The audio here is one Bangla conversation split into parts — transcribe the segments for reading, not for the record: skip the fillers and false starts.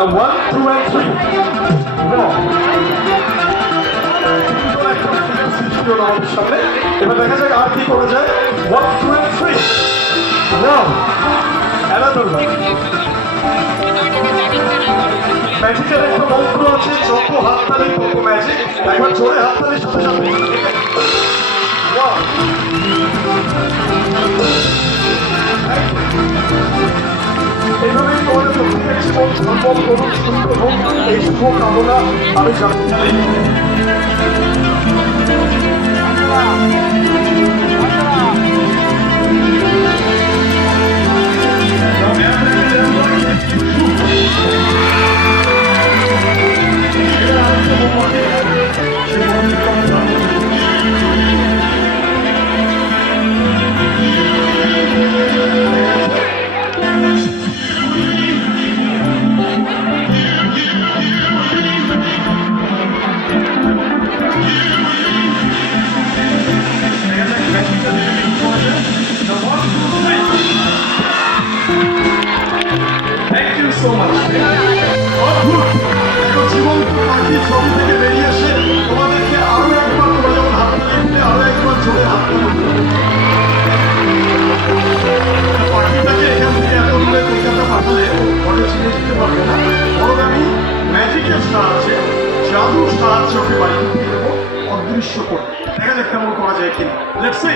Now 1, 2 and 3. Now, সামনে এবার দেখা যাক আর কি করা যায় 1, 2 and 3. Now, another one. ম্যাজিকের একটা মন্ত্র আছে, যত হাততালি তত ম্যাজিক। একবার জোরে হাততালির সাথে সাথে এইভাবেই তোমাদের প্রত্যেকের জীবন সম্ভব করুন, সুন্দর হোক, এই শুভ কামনা আমি জানতে চাই। So much. অদ্ভুত একটা জীবন্ত পাখি ছবি থেকে বেরিয়ে এসে তোমাদেরকে আরো একবার তোমরা যখন হাততালি দিলে আরো একবার জোরে হাততালি পাখিটাকে এখান থেকে এত দূরে কলকাতা পাঠালে ঘরে ছিঁড়ে যেতে পারবে না। বরং আমি ম্যাজিকের সাহায্যে জাদুর সাহায্যে ওকে বাড়িতে দিয়ে দেবো অদৃশ্য করে। দেখা যাক কেমন করা যায় কিনা। Let's see.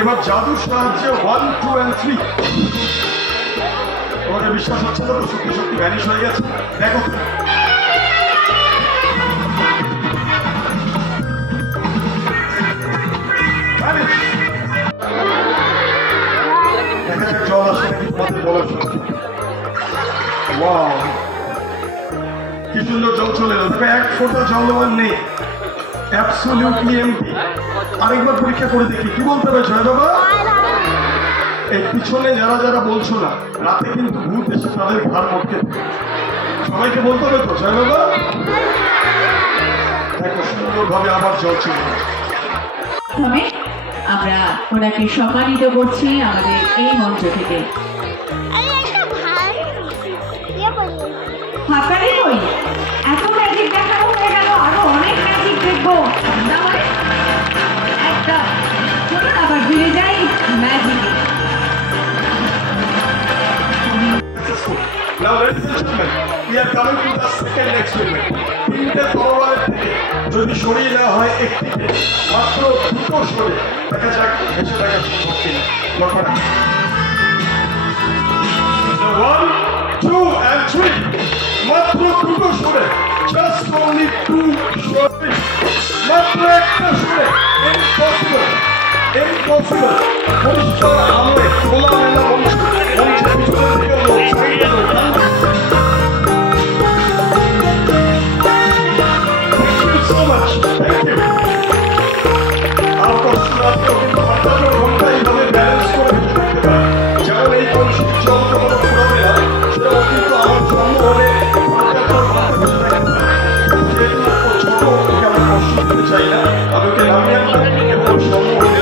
এবার জাদুর সাহায্যে 1, 2 and 3। তোমাদের বিশ্বাস হচ্ছে না তো? সত্যি সত্যি ভ্যানিশ হয়ে গেছে। দেখো দেখা যাক জল আসে নাকি তোমাদের বলার সত্যি। ওয়াও, কি সুন্দর জল চলে এলো। এক ফোঁটা জল আর নেই, অ্যাবসলিউটলি এমটি। আরেকবার পরীক্ষা করে দেখি কি বলতে হবে জয় বাবা। এই পিছনে যারা যারা বলছো না, রাতে কিন্তু ভূত এসে তাদের ঘর মটকে সবাইকে বলতে হবে তো জয় বাবা। দেখো সুন্দরভাবে আবার জল চলে। আমরা ওনাকে সম্মানিত করছি আমাদের এই মঞ্চ থেকে। হাঁকারি কই এত ম্যাজিক দেখানো হয়ে গেল, আরো অনেক ম্যাজিক দেখবো। একটা চলুন আবার ফিরে যাই ম্যাজিকে। Now ladies and gentlemen, we are coming to the second experiment. তিনটে তরোয়ারের থেকে যদি সরিয়ে নেওয়া হয় একটিকে, মাত্র দুটো সরে দেখা যাক ভেসে থাকা সম্ভব কিনা। লক্ষ্যটা 1, 2 and 3। মাত্র দুটো সরে, just only 2 সরে, মাত্র একটা সরে। Impossible, impossible। পরিষ্কার আলোয় খোলামেলা মঞ্চ, মঞ্চের পিছনের দিকে লোক সাইডে লোক। So much. Thank you. আর কষ্ট না পেয়েও কিন্তু আপনাদের ঘন্টা এইভাবে ব্যালেন্স করে ফেলতে পারে। যেমন এই কলসির জল যখন ফুরাবে না, সেটাও কিন্তু আমার সম্মোহনে যেহেতু ছোট, ওকে আমি কষ্ট দিতে চাই না, আমি ওকে নামিয়ে আনবো এবং সম্মোহনে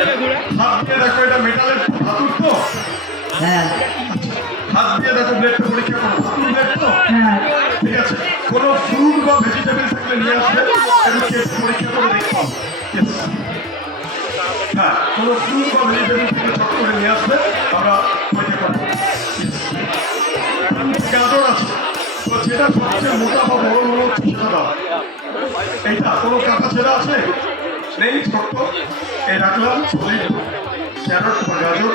হাত দিয়ে দেখো, এটা মেটালের ধাতুর তো, হ্যাঁ হাত দিয়ে দেখো, ব্লেডটা পরীক্ষা করো, ধাতুর ব্লেড তো, হ্যাঁ ঠিক আছে। কোনো ফ্রুট বা ভেজিটেবল থাকলে নিয়ে আসবে, একটু টেস্ট পরীক্ষা করে দেখতাম। হ্যাঁ, কোনো ফ্রুট বা ভেজিটেবল থেকে চট করে নিয়ে আসবে, আমরা পরীক্ষা করবো। গাজর আছে, তো যেটা সবচেয়ে মোটা বা বড় মনে হচ্ছে সেটা দাও। এইটা কোনো কাটা ছেঁড়া আছে? নেই, ছোট্ট। এই রাখলাম, সলিড ক্যারট বা গাজর।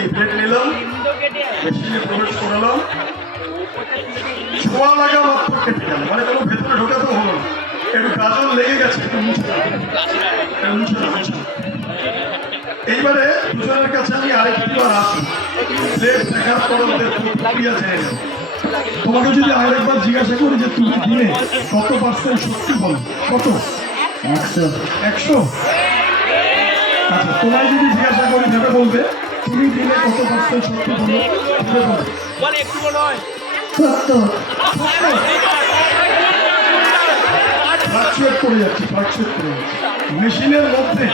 এই ব্রেড নিলাম, মেশিনে প্রবেশ করালাম, ছোঁয়া লাগা মাত্র কেটে গেল, মানে কোনো ভেতরে ঢোকাতে হলো না। একটু গাজর লেগে গেছে, একটু মুছে দাও, একটু মুছে দাও, মুছে দাও। এইবারে দুজনের কাছে আমি আরেকবার আসি, ব্রেড দেখার পর ওদের প্রক্রিয়া জেনে নেব। তোমাকে যদি আরেকবার জিজ্ঞাসা করি যে তুমি দিনে কত পার্সেন্ট সত্যি বলো, কত? 100 100? আচ্ছা, তোমায় যদি জিজ্ঞাসা করি ভেবে বলবে তুমি দিনে কত পার্সেন্ট সত্যি বলো, ভেবে বলো। 70 ফ্লাকচুয়েট করে যাচ্ছে, ফ্লাকচুয়েট করে যাচ্ছে। মেশিনের মধ্যে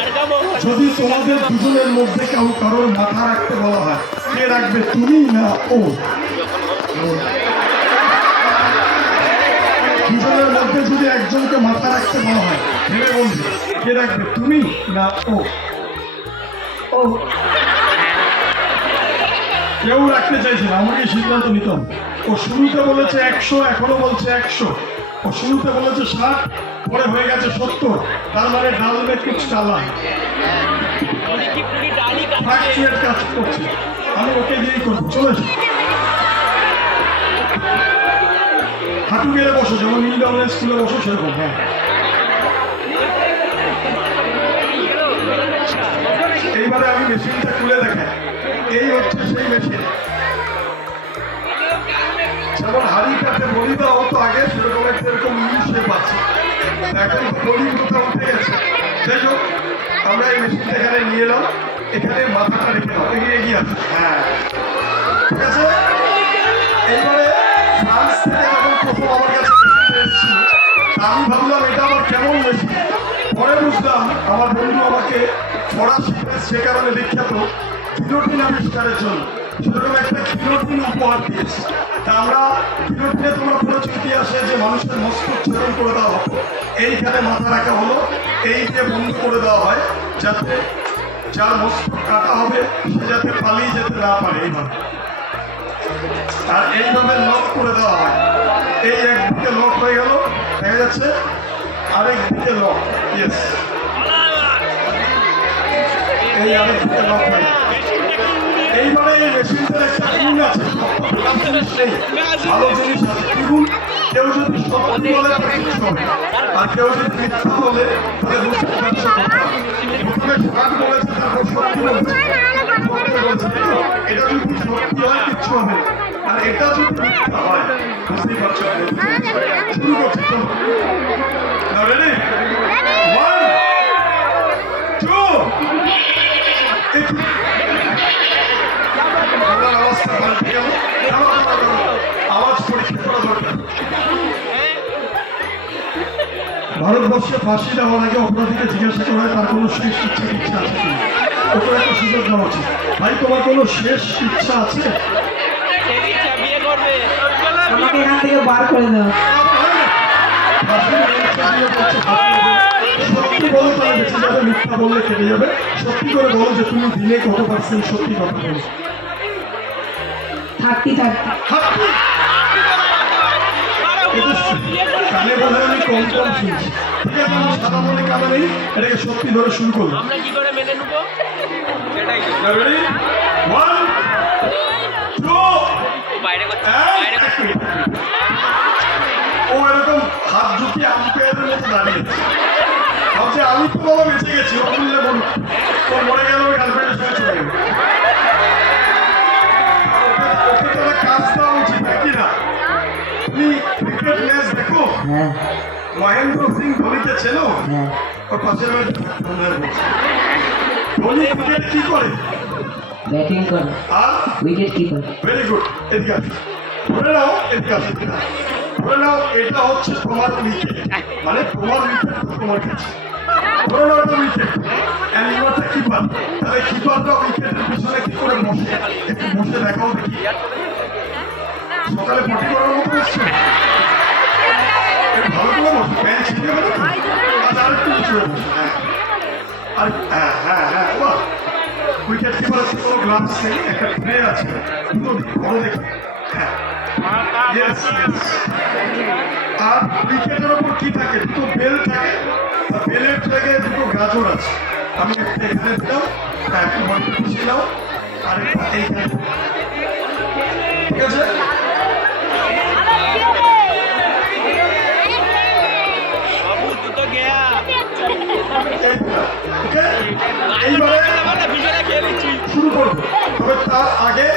যদি তোমাদের দুজনের মধ্যে কারোর মাথা রাখতে বলা হয়, কে রাখবে, তুমি না ও? দুজনের মধ্যে যদি একজনকে মাথা রাখতে বলা হয়, ভেবে বলবে কে রাখবে, তুমি না ও? ও কেউ রাখতে চাইছে না, আমাকে সিদ্ধান্ত নিতে হবে। ও শুরুতে বলেছে 100, এখনো বলছে 100। ও শুরুতে বলেছে 60, পরে হয়ে গেছে 70। তার মানে ডাল মে কুছ ডালা, ফ্লাকচুয়েট কাজ করছে। আমি ওকে দিয়েই করবো, চলে এসো। হাঁটু গেলে বসো, যেমন নীল ডাউনের স্কুলে বসো সেরকম। হ্যাঁ, এইবারে আমি মেশিনটা খুলে দেখাই। এই হচ্ছে সেই মেশিন, যেমন হাড়ি কাটে বলি দেওয়া হতো আগে, সেরকম একটা এরকম ইউ শেপ আছে। এখন বলি কোথাও উঠে গেছে। যাই হোক, আমরা এই মেশিনটা এখানে নিয়ে এলাম, এখানে মাথাটা রেখে দাও, এগিয়ে এগিয়ে আসো। হ্যাঁ, ঠিক আছে। এইবারে ফ্রান্স থেকে যখন প্রথম আমার কাছে মেশিনটা এসেছিল, আমি ভাবলাম এটা আমার কেমন মেশিন। পরে বুঝলাম আমার বন্ধু আমাকে ফরাসি প্রেস সে কারণে বিখ্যাত গিলোটিন আবিষ্কারের জন্য সেরকম একটা গিলোটিন উপহার দিয়েছে। তা আমরা গিলোটিনে তোমরা পড়েছো ইতিহাসে যে মানুষের মস্তক ছেদন করে দেওয়া হতো, এইখানে মাথা রাখা হলো, এই দিয়ে বন্ধ করে দেওয়া হয়, যাতে যার মস্তক কাটা হবে সে যাতে পালিয়ে যেতে না পারে। এইভাবে, আর এইভাবে লক করে দেওয়া হয়। এই একদিকে লক হয়ে গেল, দেখা যাচ্ছে, আরেক দিকে লক। ইয়েস, এই আরেক দিকে লক হয়ে গেল। এইবারে এই মেশিনটার একটা গুণ আছে, খারাপ জিনিস নেই, ভালো জিনিস আছে। কি গুণ? কেউ যদি সত্যি বলে তাহলে কিছু হবে, আর কেউ যদি মিথ্যা বলে তাহলে বুঝতে পারছে কথা। প্রথমে খারাপ বলেছে, তারপর সত্যি বলেছে, এটা যদি সত্যি হয় কিচ্ছু হবে না, আর এটা যদি মিথ্যা হয় বুঝতেই পারছো। শুরু করছি, চলো। Now ready? 1, 2. আওয়াজটা পাল্টে গেল, আওয়াজ পরীক্ষা করা দরকার। ভারতবর্ষে ফাঁসি দেওয়ার আগে অপরাধীকে জিজ্ঞাসা করা হয় তার কোনো শেষ ইচ্ছা আছে কি, ওকে একটা সুযোগ দেওয়া উচিত। ভাই, তোমার কোনো শেষ ইচ্ছা আছে? আমাকে এখান থেকে বার করে দাও। সত্যি বলো, তাহলে বেঁচে যাবে, মিথ্যা বললে কেটে যাবে। সত্যি করে বলো যে তুমি দিনে কত পার্সেন্ট সত্যি কথা বলো। 30 কানে বোধহয় আমি কম কম শুনছি। ঠিক আছে, আমি সাদা মনে কানে নেই, এটাকে সত্যি ধরে শুরু করবো। আমরা কি করে মেনে নেবো সেটাই তো। Ready? 1, 2, বাইরে করতে বাইরে করতে ও এরকম হাত ঝুঁকিয়ে আম্পায়ারের মতো দাঁড়িয়ে আছে। ভাবছে আমি তো বাবা বেঁচে গেছি, ও বললে বলুক, ও মরে গেল, ওই গার্লফ্রেন্ডের সঙ্গে চলে গেল। ওকে তো কাজ দেওয়া উচিত নাকি না? তুমি ক্রিকেট ম্যাচ দেখো? হ্যাঁ মহেন্দ্র সিং ধোনিকে চেনো? হ্যাঁ ওর পাশের বাড়ি ধোনি ক্রিকেট কি করে? ব্যাটিং করে, আর উইকেট কিপার। ভেরি গুড, এদিকে আসো। ধরে নাও, এদিকে আসো, ধরে নাও এটা হচ্ছে তোমার উইকেট, মানে তোমার উইকেট তোমার কাছে। ধরে নাও একটা wicket and you are the keeper, তাহলে কিপারটা উইকেটের পিছনে কি করে বসে, একটু বসে দেখাও দেখি। সকালে পটি করার মতো বসছে, ভালো করে বসে প্যান্ট ছিঁড়ে গেল। আচ্ছা আর একটু বসে হ্যাঁ আর হ্যাঁ হ্যাঁ হ্যাঁ বাহ, উইকেট কিপারের কোনো গ্লাভস নেই, একটা ট্রে আছে, দুটো দিক বড় দেখে হ্যাঁ ইয়েস ইয়েস। আর উইকেটের ওপর কি থাকে, দুটো বেল থাকে, বেলের জায়গায় দুটো গাজর আছে। আমি একটা এখানে দিলাম, একটু মাটি পিছিয়ে দাও, আর একটা এইখানে, ঠিক আছে? বাবু তুই তো গেয়া ওকে, এইবারে বিছানা খেয়ে নিচ্ছি। শুরু করবো, তবে তার আগে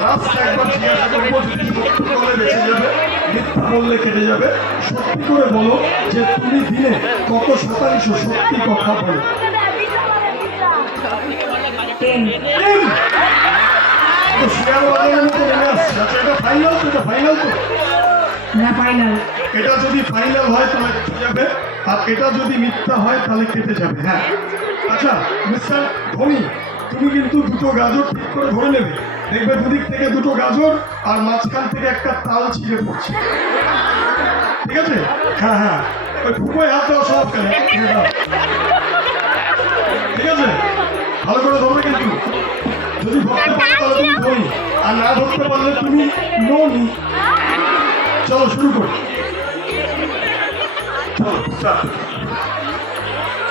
লাস্ট একবার জিজ্ঞাসা করবো, যদি সত্যি বলে বেঁচে যাবে, মিথ্যা বললে কেটে যাবে। সত্যি করে বলো যে তুমি দিনে কত শতাংশ সত্যি কথা বলো। তো শেয়ার বাজারের মতো নেমে আসছে। আচ্ছা এটা ফাইনাল তো, এটা ফাইনাল তো, না ফাইনাল। এটা যদি ফাইনাল হয় তাহলে কেটে যাবে, আর এটা যদি মিথ্যা হয় তাহলে কেটে যাবে। হ্যাঁ আচ্ছা মিস্টার ধোনি, তুমি কিন্তু দুটো গাজর ঠিক করে ধরে নেবে, দেখবে দুদিক থেকে দুটো গাজর আর মাঝখান থেকে একটা তাল ছিঁড়ে পড়ছে, ঠিক আছে? হ্যাঁ হ্যাঁ, ওই ফুটোয় হাত দেওয়া সব কেন, ঠিক আছে? ভালো করে ধরবে কিন্তু, যদি ধরতে পারো তাহলে তুমি ধোনি, আর না ধরতে পারলে তুমি ননি। চলো শুরু করি, চলো start।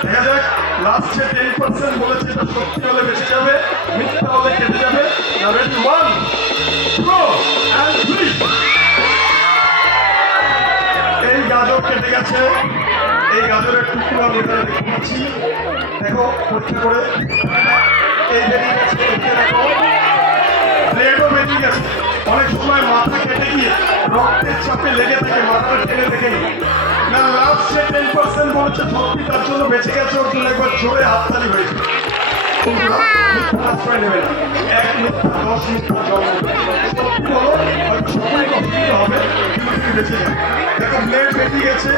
দেখা যাক লাস্টে 10% বলেছে, এটা সত্যি হলে বেঁচে যাবে, মিথ্যা হলে কেটে যাবে। Ready 1 2 and 3। এই গাজর কেটে গেছে, এই গাজরের টুকরো আমি এখানে দেখতে পাচ্ছি, দেখো পরীক্ষা করে, এই বেরিয়ে গেছে, এদিকে দেখো ব্লেডও বেরিয়ে গেছে। অনেক সময় মাথা কেটে গিয়ে রক্তের চাপে লেগে থাকে, মাথাটা টেনে দেখে না। লাস্টে 10% বলেছে সত্যি, তার জন্য বেঁচে গেছে, ওর জন্য একবার জোরে হাততালি হয়েছে। তোমরা মিথ্যা আশ্রয় নেবে না, 1 মিথ্যা 10 মিথ্যা জন্ম দেবে। সত্যি বলো, হয়তো সকলেই অসুবিধা হবে, কিন্তু তুমি বেঁচে যাবে। দেখো ব্লেড বেরিয়ে গেছে,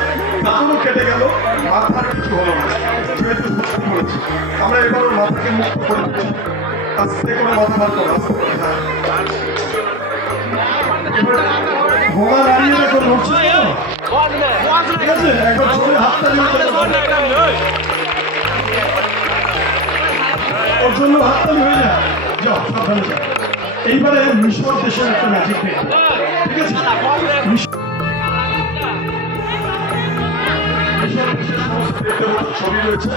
কাপড়ও কেটে গেল, মাথার কিছু হলো না, যেহেতু সত্যি বলেছে। আমরা এবার ওর মাথাকে মুক্ত করে দিচ্ছি, আস্তে করে মাথা বার করো, আস্তে করে। হ্যাঁ এবার ভোগা দাঁড়িয়ে দেখো নড়ছে তো? ঠিক আছে, একবার জোরে হাততালি হয়ে যাবে, ওর জন্য হাততালি হয়ে যায়। যাও সাবধানে যাও। এইবারে মিশর দেশের একটা ম্যাজিক দেখো, ঠিক আছে? মিশর দেশের সমস্ত দেবতার ছবি রয়েছে,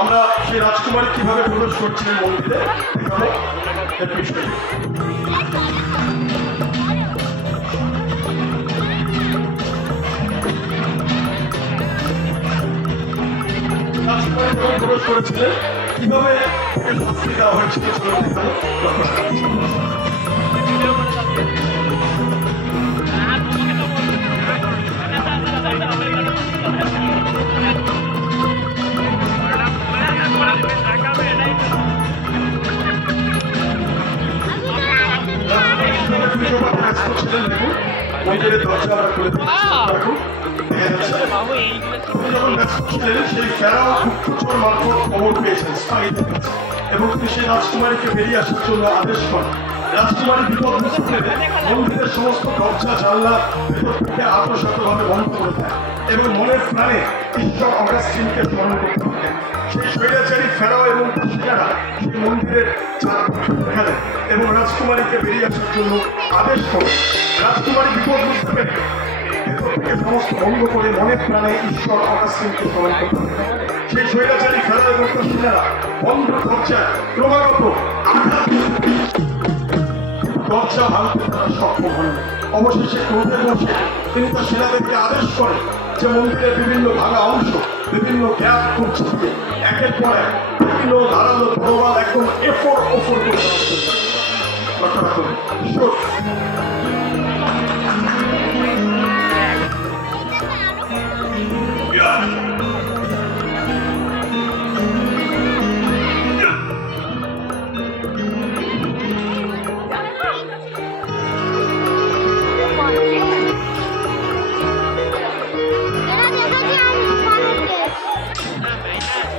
আমরা সেই রাজকুমারী কিভাবে প্রবেশ করছিলেন মন্দিরে দেখাবো, এর বিষয়ে। রাজকুমারী যখন প্রবেশ করেছিলেন, কিভাবে তাকে শাস্তি দেওয়া হয়েছিল সেটা দেখাবো, লক্ষ্য রাখো। মন্দিরের দরজা আমরা খুলে রাখুন, দেখা যাচ্ছে তিনি যখন ব্যস্ত ছিলেন সেই ফেরাও গুপ্তচর মারফত খবর পেয়েছেন স্পাইদের কাছে, এবং তিনি সেই রাজকুমারীকে বেরিয়ে আসার জন্য আদেশ করেন। রাজকুমারী বিপদগ্রস্ত ভেবে মন্দিরের সমস্ত দরজা জানলা ভেতর থেকে আত্মশতভাবে বন্ধ করে দেয় এবং মনের প্রাণে ঈশ্বর অগাস্টিনকে স্মরণ করতে থাকেন। সেই স্বৈরাচারী ফেরাও এবং তার সেনারা সেই মন্দিরের চারপাশে দেখা দেয় এবং রাজকুমারীকে বেরিয়ে আসার জন্য আদেশ করে। রাজকুমারী বিপদগ্রস্ত পেয়ে ভেতর থেকে সমস্ত বন্ধ করে মনের প্রাণে ঈশ্বর অগাস্টিনকে স্মরণ করতে থাকে। সেই স্বৈরাচারী ফেরাও এবং তার সেনারা বন্ধ দরজায় ক্রমাগত আঘাত দরজা ভাঙতে তারা সক্ষম হন। অবশেষে ক্রোধে বসে তিনি তার সেনাদেরকে আদেশ করেন যে মন্দিরের বিভিন্ন ভাঙা অংশ, বিভিন্ন গ্যাপ খুঁজছে দিয়ে একের পর এক বিভিন্ন ধারালো তরোয়াল একদম এফোর ওফোর করে লক্ষ্য রাখুন। এরা দেখা যায় আমি মানুষকে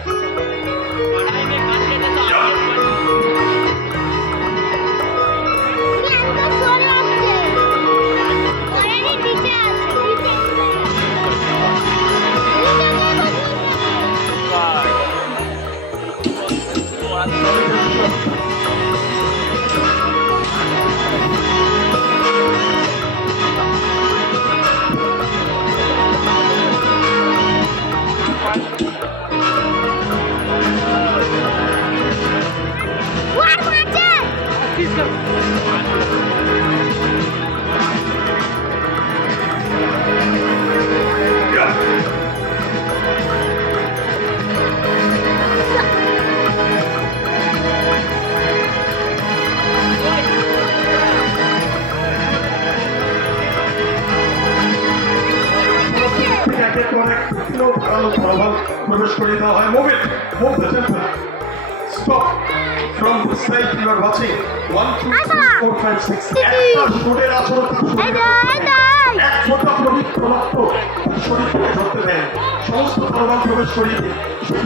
একে তো অনেক তীক্ষ্ণ ধারালো প্রভাব প্রবেশ করিয়ে দেওয়া হয়। Mobile move the temple stop from this side you are watching 1 2 3 4 5 6 একটা শোটের আচরণ এক ফোঁটা পবিত্র রক্ত শরীর থেকে ধরতে দেয় সমস্ত তরবাল প্রবেশ করিয়ে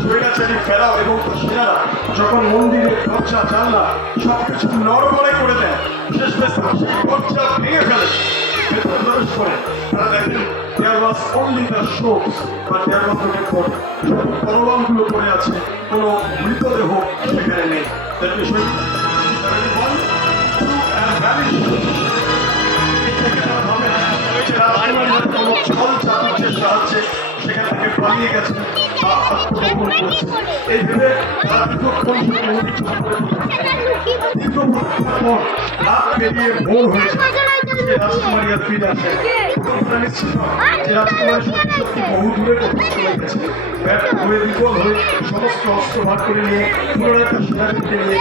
স্বৈরাচারী ফেরাও এবং তার সেনারা যখন মন্দিরের দরজা জানলা সবকিছু নড়বড়ে করে দেয় শেষ বেশি সেই দরজা ভেঙে ফেলে ভেতরে প্রবেশ করে তারা দেখেন there was only the shows but there was no body তরবালগুলো পড়ে আছে কোনো মৃতদেহ সেখানে নেই that is why 1 2 and vanish ছল চাতুর্যের সাহায্যে সেখান থেকে পালিয়ে গেছে বা আত্মগোপন করছে এই ভেবে তারা দীর্ঘক্ষণ নদী দীর্ঘক্ষণ পর রাত পেরিয়ে ভোর হয়েছে রাজকুমারী আর ফিরে আসে নিশ্চিত যে রাজকুমারী সত্যি সত্যি বহু দূরে কোথাও চলে গেছে ব্যর্থ হয়ে বিফল হয়ে সমস্ত অস্ত্র ভাগ করে নিয়ে পুনরায় তার সেনাদেরকে নিয়ে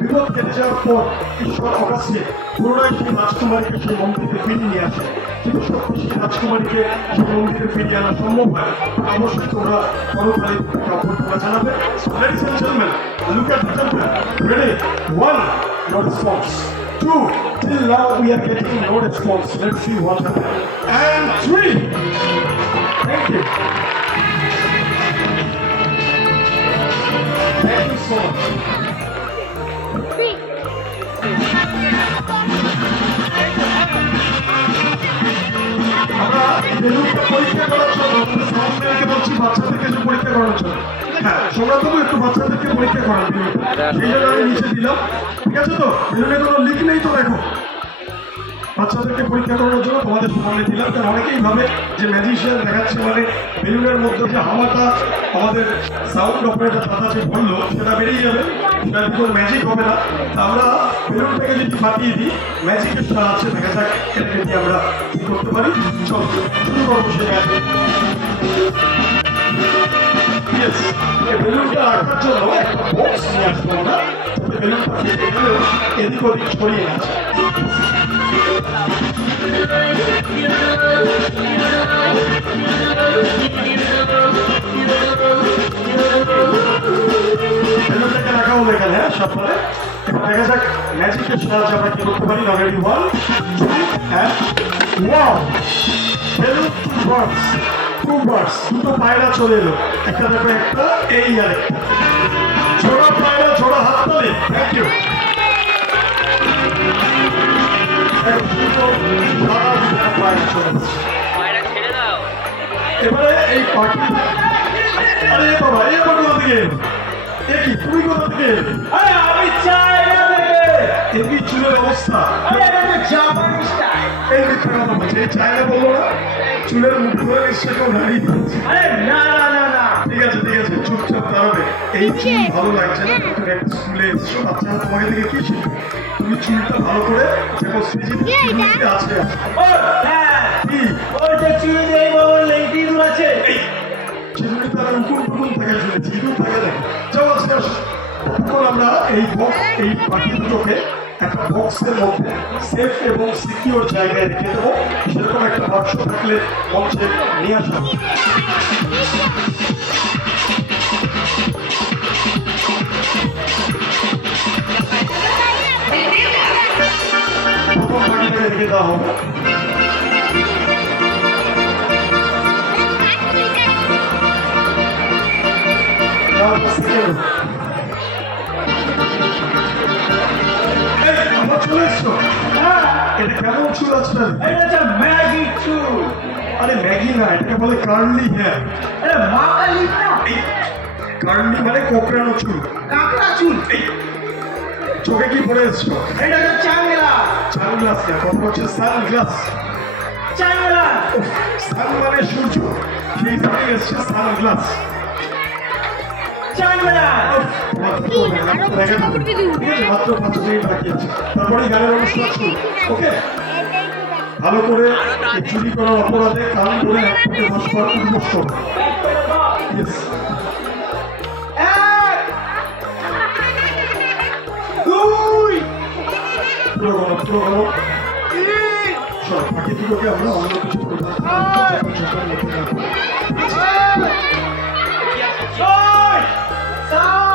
বিপদ কেটে যাওয়ার পর ঈশ্বর অগাস্টে পুনরায় সেই রাজকুমারীকে সেই মন্দিরে ফিরিয়ে নিয়ে আসে কিন্তু সত্যি সেই রাজকুমারীকে সেই মন্দিরে ফিরিয়ে আনা সম্ভব হয় অবশ্যই তোমরা করতালি তোমরা জানাবে ladies and gentlemen look at the temple ready 1 no response 2 till now we are getting no response let's see what happens and 3 thank you so much. আমরা বেলুনটা পরীক্ষা করার জন্য সন্তানকে বলছি বাচ্চাদেরকে যে পরীক্ষা করার জন্য হ্যাঁ সোমনাথবাবু একটু বাচ্চাদেরকে পরীক্ষা করান সেই জন্য আমি নিচে দিলাম ঠিক আছে তো বেলুনে কোনো লিক নেই তো দেখো বাচ্চাদেরকে পরীক্ষা করানোর জন্য তোমাদের সামনে দিলাম কারণ অনেকেই ভাবে যে ম্যাজিশিয়ান দেখাচ্ছে মানে বেলুনের মধ্যে যে হাওয়াটা আমাদের সাউন্ড অপারেটর দাদা যে বললো সেটা বেরিয়ে যাবে সেটা কোনো ম্যাজিক হবে না আমরা বেলুনটাকে যদি ফাটিয়ে দিই ম্যাজিকের সাহায্যে দেখা যাক এটাকে দিয়ে আমরা কী করতে পারি চল শুরু করবো সে ম্যাজিক এই বেলুনটা রাখার জন্য একটা বক্স নিয়ে আসবো আমরা যাতে বেলুনটা ফেটে গেলেও এদিক ওদিক ছড়িয়ে আছে বেলুনটাকে রাখা হলো এখানে হ্যাঁ সবপরে এবার দেখা যাক ম্যাজিকের সাহায্যে আমরা কি করতে পারি না ready 1 2 and wow balloon two birds দুটো পায়রা চলে এলো একটা দেখো একটা এই আর একটা ছোড়া পায়রা ছোড়া হাততালি থ্যাংক ইউ এবারে এই পাখি আরে বাবা এই আবার কোথা থেকে কি তুমি কোথা থেকে আরে আমি চাইনা থেকে এমনি চুলের অবস্থা আরে এটা জাপানি স্টাইল এই মিথ্যা কথা বলছে এই চায়না বললো না চুলের মুখ ধরে নিশ্চয় কেউ দাঁড়িয়ে দিচ্ছে আরে না না না না ঠিক আছে চুপচাপ দাঁড়াবে এই চুল ভালো লাগছে না তুমি একটা স্কুলে এসছো বাচ্চারা তোমাকে থেকে কি শিখবে তুমি চুলটা ভালো করে দেখো সৃজিতে আছে ও হ্যাঁ কি ওই যে চুলে দেই বাবা লেডি গুলো আছে চিরুনি তারা উকুন থাকে শুনেছি ইঁদুর থাকে দেখো যাও আজকে তখন আমরা এই পাখি দুটোকে একটা বক্সের মধ্যে সেফ এবং সিকিউর জায়গায় রেখে দেবো সেরকম একটা বাক্স থাকলে মঞ্চে নিয়ে আসা প্রথম পাখিটাকে রেখে দেওয়া হবে চলে এসছো এটা কেমন চুল আছে? এটা হচ্ছে ম্যাগি চুল। আরে ম্যাগি না, এটাকে বলে কার্লি হেয়ার। আরে মাকালি না, কার্লি মানে কোকড়ানো চুল। কাঁকড়া চুল। এই, চোখে কি পরে এসছো? এটা হচ্ছে চাংলা। সানগ্লাস না, কথা হচ্ছে সানগ্লাস। চাংলা। সান মানে সূর্য, সেই থেকে এসছে সানগ্লাস। চাংলা। মাত্র 5 মিনিট বাকি আছে, তারপরে গানের অনুষ্ঠান শুরু। ওকে, ভালো করে এই চুরি করার অপরাধে কান ধরে 1 থেকে 10 বার উদ্বোস করো। Yes. এক, দুই, পুরো গরম, পুরো গরম। সব বাকি দুটোকে আমরা অন্য কিছু করবো। ছয়, সাত,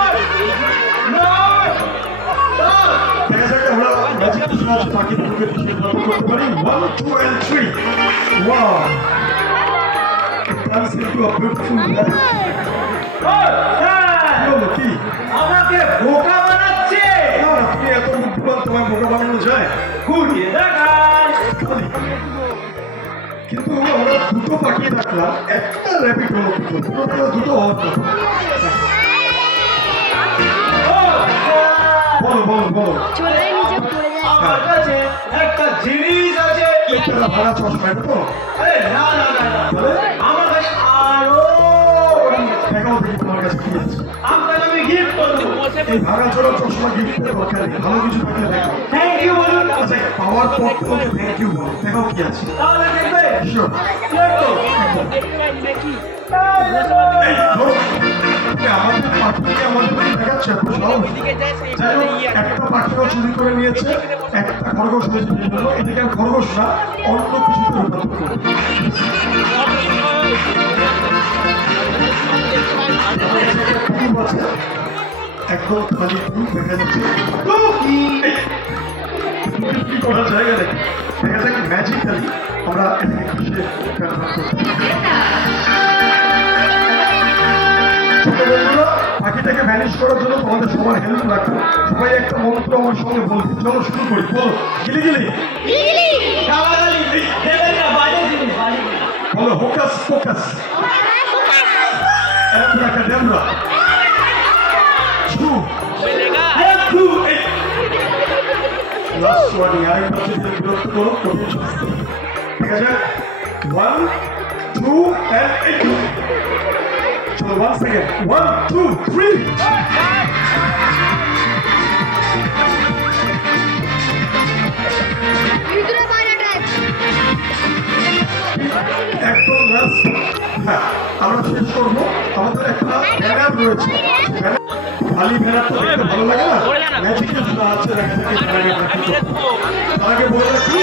আট, নয়, দশ। দেখা যাক আমরা ম্যাজিক সাহায্যে বাকি দুটোকে নিষেধাজ্ঞা করতে পারি। 1, 2 and 3. Wow! It turns into a beautiful life. কি হলো, কি? আমাকে বোকা বানাচ্ছে। না, না, তুমি এত বুদ্ধিমান, তোমায় বোকা বানানো যায়? ঘুরিয়ে দেখান। খালি। কিন্তু আমরা দুটো পাঠিয়ে রাখলাম, একটা র্যাপিড হলো দুটো, দুটো হওয়ার কথা। বলো বলো বলো। আমার কাছে একটা জিনিস আছে। একটা ভাড়া চশমা, এটা তো? আরে না না না না। আমার কাছে আরো দেখাও দেখি তোমার কাছে কি আছে। আপনাকে আমি গিফট করবো। এই ভাড়া চড়া চশমা গিফটের দরকার নেই, ভালো কিছু থাকলে দেখাও। থ্যাংক ইউ বলুন। আচ্ছা, পাওয়ার পর তোমাকে থ্যাংক ইউ বলো, দেখাও কি আছে। তাহলে দেখবে Sure. দেখো। এই, ধরো। তুমি আমাদের পাখিকে আমাদের দেখাচ্ছে এত সহজ। যাই হোক, একটা পাখিও চুরি করে নিয়েছে, একটা খরগোশ হয়েছে নিয়ে গেল। এটাকে আর খরগোশ না, অন্য কিছুতে রূপান্তর করো। কুকুর আছে, একদম খালি কুকুর দেখা যাচ্ছে। কি করা জায়গা নাকি? দেখা যাক ম্যাজিক্যালি আমরা এটাকে কিসে কনভার্ট করতে পারি। ছোট বন্ধুরা, পাখিটাকে ম্যানেজ করার জন্য তোমাদের সবার হেল্প লাগবে। সবাই একটা মন্ত্র আমার সঙ্গে বলবে। চলো শুরু করি, বলো। গিলি গিলি গালাগালি দেবেন না, বাজে জিনিস, বাজে জিনিস। বলো। হোকাস ফোকাস অ্যাব্রাকাডাব্রা ছু একটু লাস্ট ওয়ার্ডিং আরেকবার যদি বিরক্ত করো কঠিন শাস্তি। ঠিক আছে, 1, 2 and 8. চলো 1 সেকেন্ড, 1, 2, 3. একদম লাস্ট। হ্যাঁ, আমরা শেষ করবো। আমাদের একটা ব্যানার রয়েছে, খালি ব্যানার তো দেখতে ভালো লাগে না, ম্যাজিকের সাহায্যে তার আগে বলে রাখি,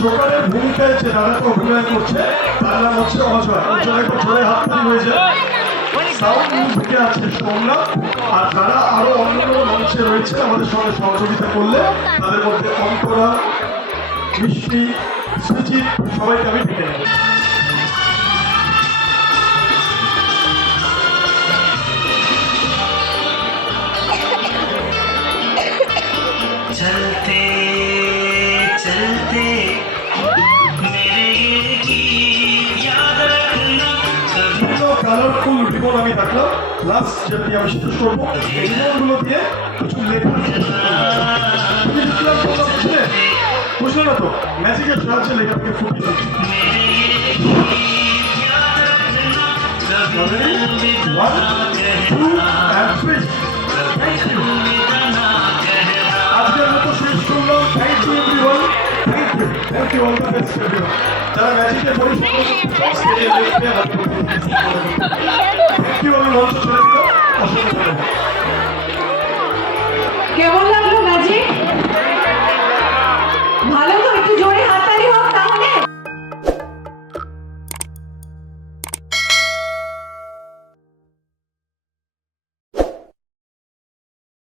জোকারের ভূমিকায় যে দাদাটা অভিনয় করছে তার নাম হচ্ছে অজয়। অজয় একটু জোরে হাততালি হয়ে যায়। সাউন্ড মিউজিকে আছে সোমনাথ। আর যারা আরো অন্যান্য মঞ্চে রয়েছে আমাদের সঙ্গে সহযোগিতা করলে, তাদের মধ্যে অন্তরা, মিষ্টি, সুচিত, সবাইকে আমি ডেকে নেব। चलते चलते मेरे ये गीत याद रखना कभी কালারফুল রিবন আমি রাখলাম। লাস্ট যেটি আমি শেষ করবো, এই রিবনগুলো দিয়ে কিছু লেখা বুঝলে? বুঝলে না তো? ম্যাজিকের সাহায্যে লেখাকে ফুটিয়ে দিচ্ছি। One, 2 and 3. Thank you. আজকের মতো শেষ করলাম। Thank you everyone. Thank you, thank you, all the best everyone. যারা ম্যাজিকে পরিশ্রম থ্যাংক ইউ। আমি মঞ্চ ছেড়ে দিলাম। অসংখ্য ধন্যবাদ। কেমন লাগলো ম্যাজিক?